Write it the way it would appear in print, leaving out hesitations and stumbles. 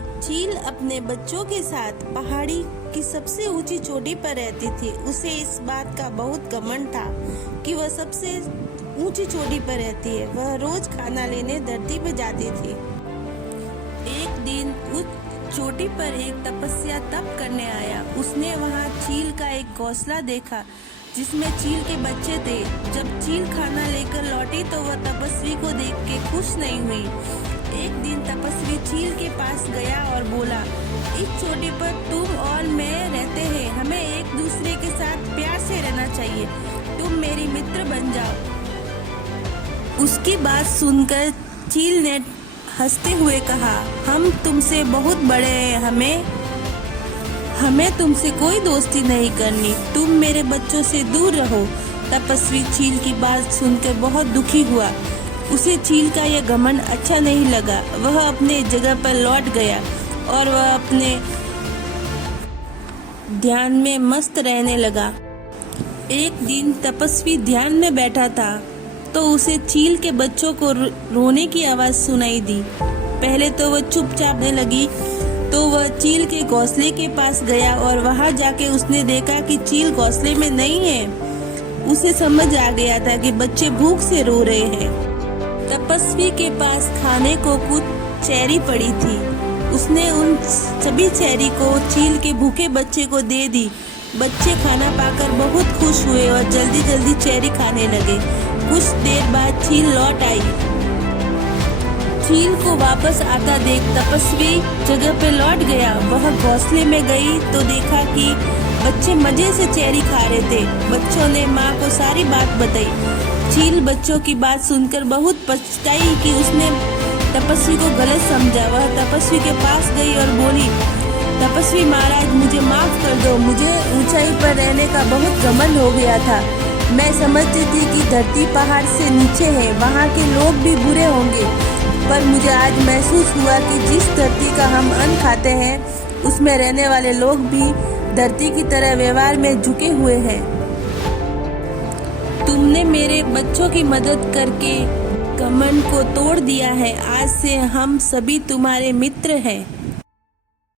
एक चील अपने बच्चों के साथ पहाड़ी की सबसे ऊंची चोटी पर रहती थी। उसे इस बात का बहुत घमंड था कि वह सबसे ऊंची चोटी पर रहती है। वह रोज खाना लेने धरती पर जाती थी। एक दिन उस चोटी पर एक तपस्या तप करने आया। उसने वहां चील का एक घोंसला देखा जिसमें चील के बच्चे थे। जब चील खाना लेकर लौटी तो वह तपस्वी को देख के खुश नहीं हुई। एक दिन तपस्वी चील के पास गया और बोला, इस चोटी पर तुम और मैं रहते हैं। हमें एक दूसरे के साथ प्यार से रहना चाहिए। तुम मेरी मित्र बन जाओ। उसकी बात सुनकर चील ने हंसते हुए कहा, हम तुमसे बहुत बड़े हैं। हमें तुमसे कोई दोस्ती नहीं करनी। तुम मेरे बच्चों से दूर रहो। तपस्वी चील की बात सुनकर बहुत दुखी हुआ। उसे चील का यह घमंड अच्छा नहीं लगा। वह अपने जगह पर लौट गया और वह अपने ध्यान में मस्त रहने लगा। एक दिन तपस्वी ध्यान में बैठा था तो उसे चील के बच्चों को रोने की आवाज सुनाई दी। पहले तो वह चुपचाप लगी, तो वह चील के घोंसले के पास गया और वहां जाके उसने देखा कि चील घोंसले में नहीं है। उसे समझ आ गया था कि बच्चे भूख से रो रहे हैं। तपस्वी के पास खाने को कुछ चेरी पड़ी थी। उसने उन सभी चेरी को चील के भूखे बच्चे को दे दी। बच्चे खाना पाकर बहुत खुश हुए और जल्दी जल्दी चेरी खाने लगे। कुछ देर बाद चील लौट आई। चील को वापस आता देख तपस्वी जगह पे लौट गया। वह घोंसले में गई तो देखा कि बच्चे मजे से चेरी खा रहे थे। बच्चों ने माँ को सारी बात बताई। चील बच्चों की बात सुनकर बहुत पछताई कि उसने तपस्वी को गलत समझा। वह तपस्वी के पास गई और बोली, तपस्वी महाराज, मुझे माफ कर दो। मुझे ऊंचाई पर रहने का बहुत घमंड हो गया था। मैं समझती थी कि धरती पहाड़ से नीचे है, वहाँ के लोग भी बुरे होंगे। पर मुझे आज महसूस हुआ कि जिस धरती का हम अन्न खाते हैं उसमें रहने वाले लोग भी धरती की तरह व्यवहार में झुके हुए हैं। तुमने मेरे बच्चों की मदद करके घमंड को तोड़ दिया है। आज से हम सभी तुम्हारे मित्र हैं।